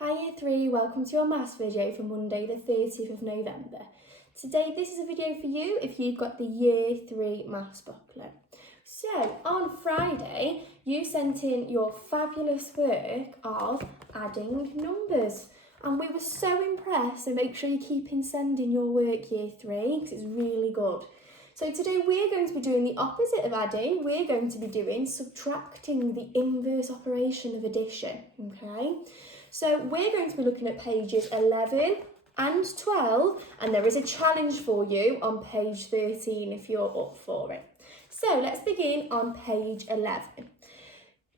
Hi Year 3, welcome to your maths video for Monday the 30th of November. Today this is a video for you if you've got the Year 3 maths booklet. So on Friday you sent in your fabulous work of adding numbers and we were so impressed, so make sure you keep sending your work Year 3 because it's really good. So today we're going to be doing the opposite of adding, we're going to be doing subtracting, the inverse operation of addition, okay? So we're going to be looking at pages 11 and 12 and there is a challenge for you on page 13 if you're up for it. So let's begin on page 11.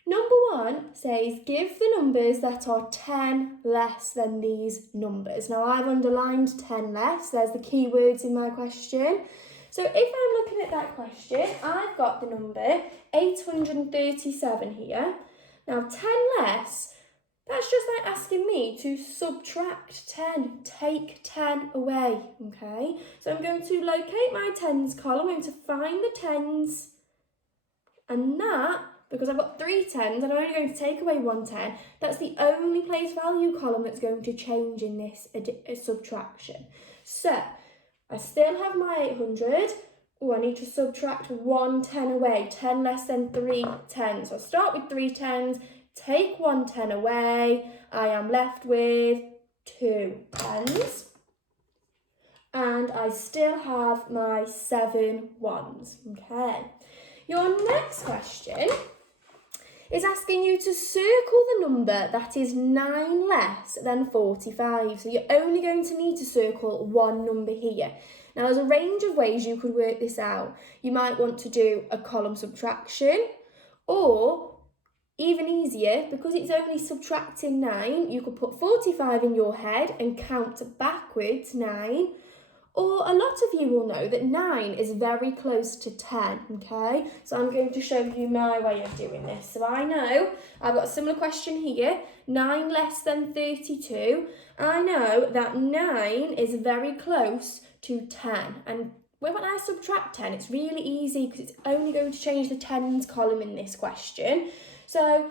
Number 1 says give the numbers that are 10 less than these numbers. Now I've underlined 10 less, there's the key words in my question. So if I'm looking at that question, I've got the number 837 here. Now 10 less, that's just like asking me to subtract 10, take 10 away, okay? So I'm going to locate my tens column, I'm going to find the tens, and that, because I've got 3 tens and I'm only going to take away 1 10, that's the only place value column that's going to change in this subtraction. So I still have my 800. Oh, I need to subtract 1 10 away, 10 less than 3 tens. So I'll start with 3 tens, take 1 10 away, I am left with 2 tens. And I still have my 7 ones, okay? Your next question is asking you to circle the number that is 9 less than 45. So you're only going to need to circle one number here. Now there's a range of ways you could work this out. You might want to do a column subtraction, or even easier, because it's only subtracting 9, you could put 45 in your head and count backwards 9. Or a lot of you will know that 9 is very close to 10, okay? So I'm going to show you my way of doing this. So I know I've got a similar question here, 9 less than 32. I know that 9 is very close to 10. And when I subtract 10, it's really easy because it's only going to change the tens column in this question. So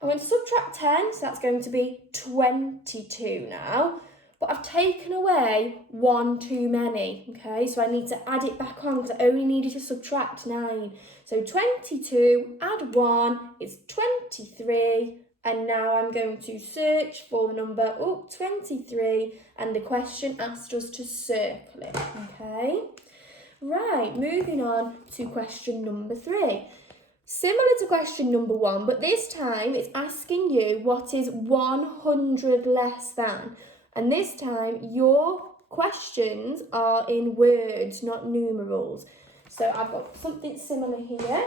I'm going to subtract 10, so that's going to be 22 now. But I've taken away 1 too many, okay? So I need to add it back on because I only needed to subtract 9. So 22, add 1, it's 23. And now I'm going to search for the number, 23. And the question asked us to circle it, okay? Right, moving on to question number 3. Similar to question number 1, but this time it's asking you what is 100 less than. And this time your questions are in words, not numerals. So I've got something similar here.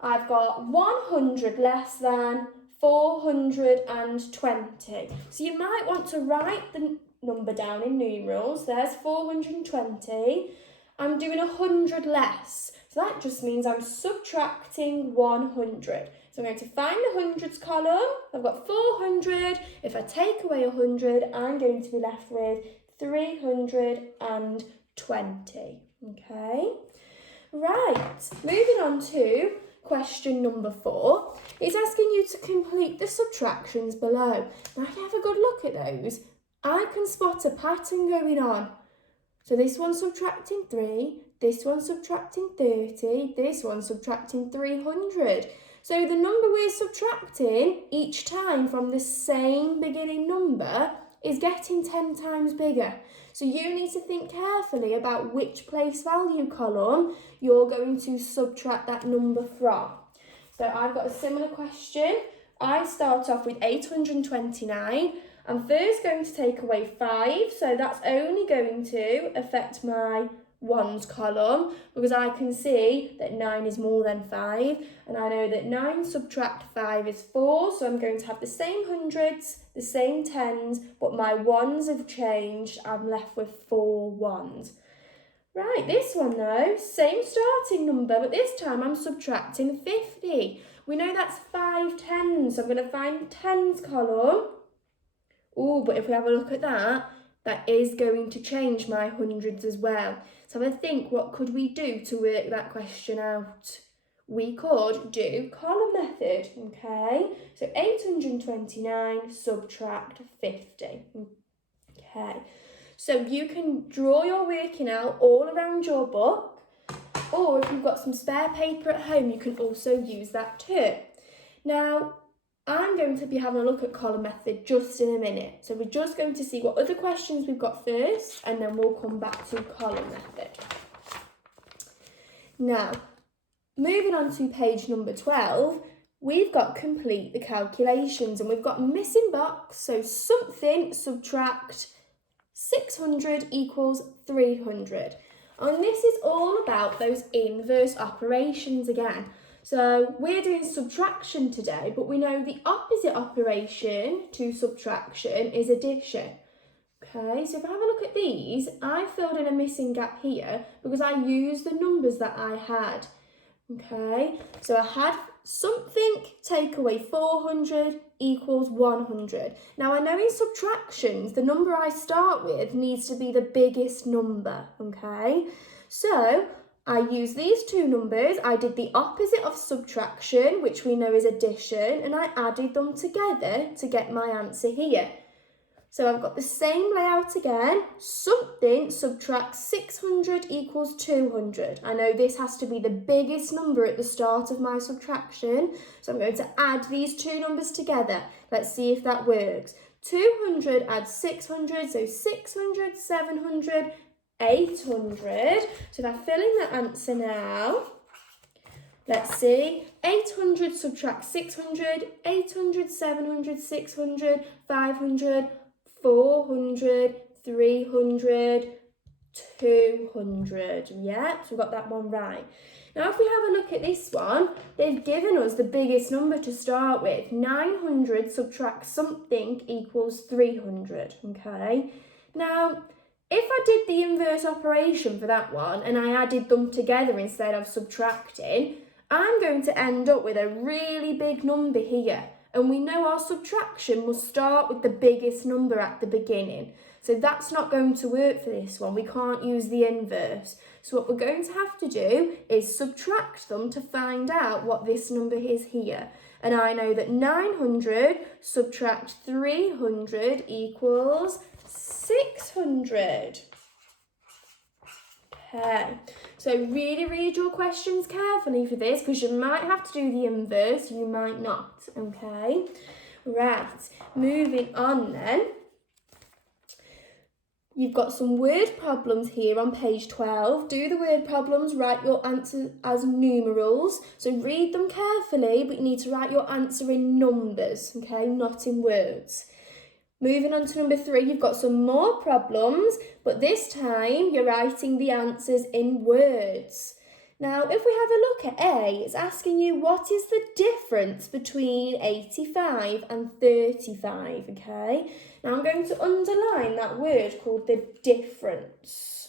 I've got 100 less than 420. So you might want to write the number down in numerals. There's 420. I'm doing 100 less. So that just means I'm subtracting 100. So I'm going to find the hundreds column. I've got 400. If I take away 100, I'm going to be left with 320. Okay? Right, moving on to question number 4. It's asking you to complete the subtractions below. Now, if you have a good look at those, I can spot a pattern going on. So this one's subtracting 3, this one's subtracting 30, this one's subtracting 300. So the number we're subtracting each time from the same beginning number is getting 10 times bigger. So you need to think carefully about which place value column you're going to subtract that number from. So I've got a similar question. I start off with 829. I'm first going to take away 5, so that's only going to affect my ones column because I can see that 9 is more than 5 and I know that 9 subtract 5 is 4, so I'm going to have the same hundreds, the same tens, but my ones have changed. I'm left with 4 ones. Right, this one though, same starting number, but this time I'm subtracting 50. We know that's 5 tens, so I'm going to find the tens column. Oh, but if we have a look at that, that is going to change my hundreds as well. So have a think, what could we do to work that question out? we could do column method, okay? So 829 subtract 50, okay? So you can draw your working out all around your book, or if you've got some spare paper at home, you can also use that too. Now, I'm going to be having a look at column method just in a minute. So we're just going to see what other questions we've got first, and then we'll come back to column method. Now, moving on to page number 12, we've got complete the calculations, and we've got missing box, so something subtract 600 equals 300. And this is all about those inverse operations again. So we're doing subtraction today, but we know the opposite operation to subtraction is addition. Okay, so if I have a look at these, I filled in a missing gap here because I used the numbers that I had. Okay, so I had something take away 400 equals 100. Now I know in subtractions, the number I start with needs to be the biggest number, okay? So I use these two numbers, I did the opposite of subtraction, which we know is addition, and I added them together to get my answer here. So I've got the same layout again. Something subtract 600 equals 200. I know this has to be the biggest number at the start of my subtraction. So I'm going to add these two numbers together. Let's see if that works. 200 adds 600, so 600, 700, 800. So if I fill in the answer now, let's see. 800 subtract 600, 800, 700, 600, 500, 400, 300, 200. Yeah, so we've got that one right. Now if we have a look at this one, they've given us the biggest number to start with. 900 subtract something equals 300, okay? Now, if I did the inverse operation for that one and I added them together instead of subtracting, I'm going to end up with a really big number here. And we know our subtraction will start with the biggest number at the beginning. So that's not going to work for this one. We can't use the inverse. So what we're going to have to do is subtract them to find out what this number is here. And I know that 900 subtract 300 equals 600. Okay, so really read your questions carefully for this because you might have to do the inverse, you might not, okay? Right, moving on then. You've got some word problems here on page 12. Do the word problems, write your answers as numerals. So read them carefully, but you need to write your answer in numbers, okay, not in words. Moving on to number 3, you've got some more problems, but this time you're writing the answers in words. Now, if we have a look at A, it's asking you what is the difference between 85 and 35, okay? Now I'm going to underline that word called the difference.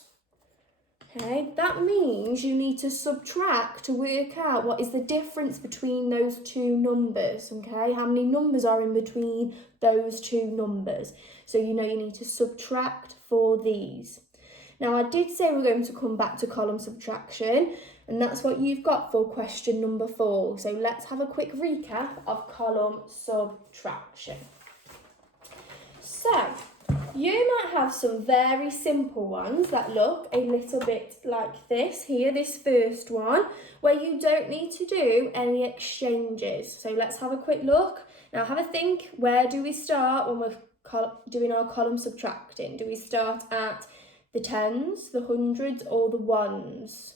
Okay, that means you need to subtract to work out what is the difference between those two numbers, okay? How many numbers are in between those two numbers. So you know you need to subtract for these. Now I did say we're going to come back to column subtraction, and that's what you've got for question number 4. So let's have a quick recap of column subtraction. So, you might have some very simple ones that look a little bit like this here, this first one, where you don't need to do any exchanges. So let's have a quick look. Now have a think, where do we start when we're doing our column subtracting? Do we start at the tens, the hundreds, or the ones?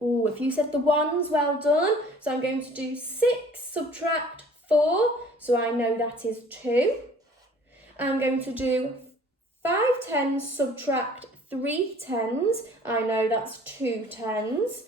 Oh, if you said the ones, well done. So I'm going to do 6 subtract 4, so I know that is 2. I'm going to do 5 tens subtract 3 tens, I know that's 2 tens.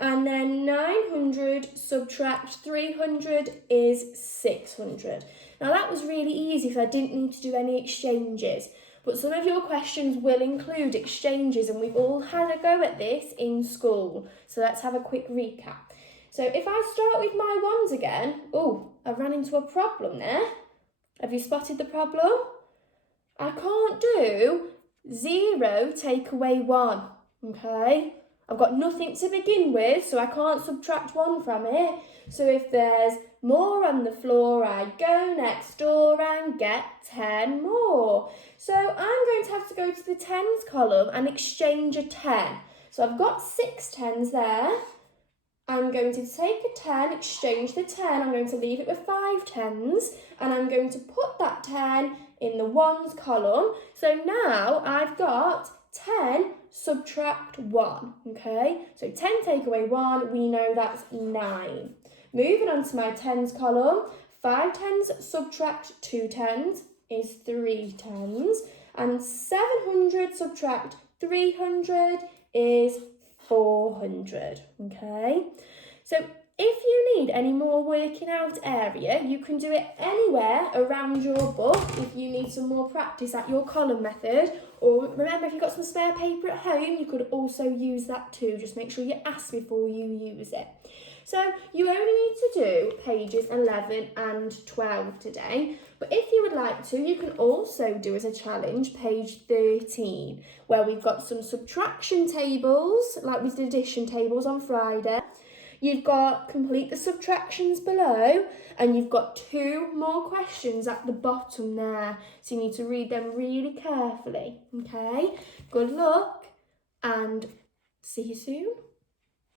And then 900 subtract 300 is 600. Now that was really easy if I didn't need to do any exchanges. But some of your questions will include exchanges, and we've all had a go at this in school. So let's have a quick recap. So if I start with my ones again, oh, I ran into a problem there. Have you spotted the problem? I can't do 0 take away 1, okay? I've got nothing to begin with, so I can't subtract 1 from it. So if there's more on the floor, I go next door and get 10 more. So I'm going to have to go to the tens column and exchange a 10. So I've got 6 tens there. I'm going to take a 10, exchange the 10, I'm going to leave it with 5 tens, and I'm going to put that 10 in the ones column. So now I've got 10 subtract 1, okay? So 10 take away 1, we know that's 9. Moving on to my tens column, 5 tens subtract 2 tens is 3 tens, and 700 subtract 300 is 400, okay? So if you need any more working out area, you can do it anywhere around your book if you need some more practice at your column method. Or remember, if you've got some spare paper at home, you could also use that too. Just make sure you ask before you use it. So you only need to do pages 11 and 12 today, but if you would like to, you can also do as a challenge page 13, where we've got some subtraction tables, like we did addition tables on Friday. You've got complete the subtractions below, and you've got 2 more questions at the bottom there, so you need to read them really carefully, okay? Good luck, and see you soon.